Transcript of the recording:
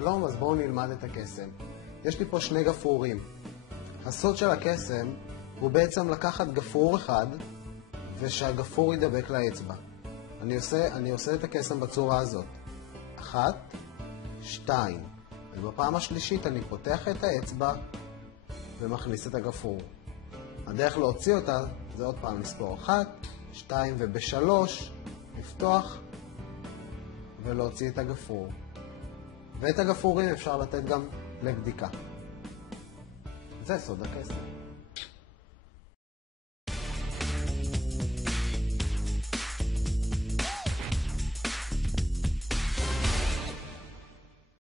שלום, אז בואו נלמד את הקסם. יש לי פה שני גפרורים. הסוד של הקסם הוא בעצם לקחת גפרור אחד ושהגפרור ידבק לאצבע. אני עושה את הקסם בצורה הזאת. 1, 2. ובפעם השלישית אני פותח את האצבע ומכניס את הגפרור. הדרך להוציא אותה זה עוד פעם לספור 1, 2 וב-3 לפתוח ולהוציא את הגפרור. ואת הגפרורים אפשר לתת גם לבדיקה. זה סוד הקסם.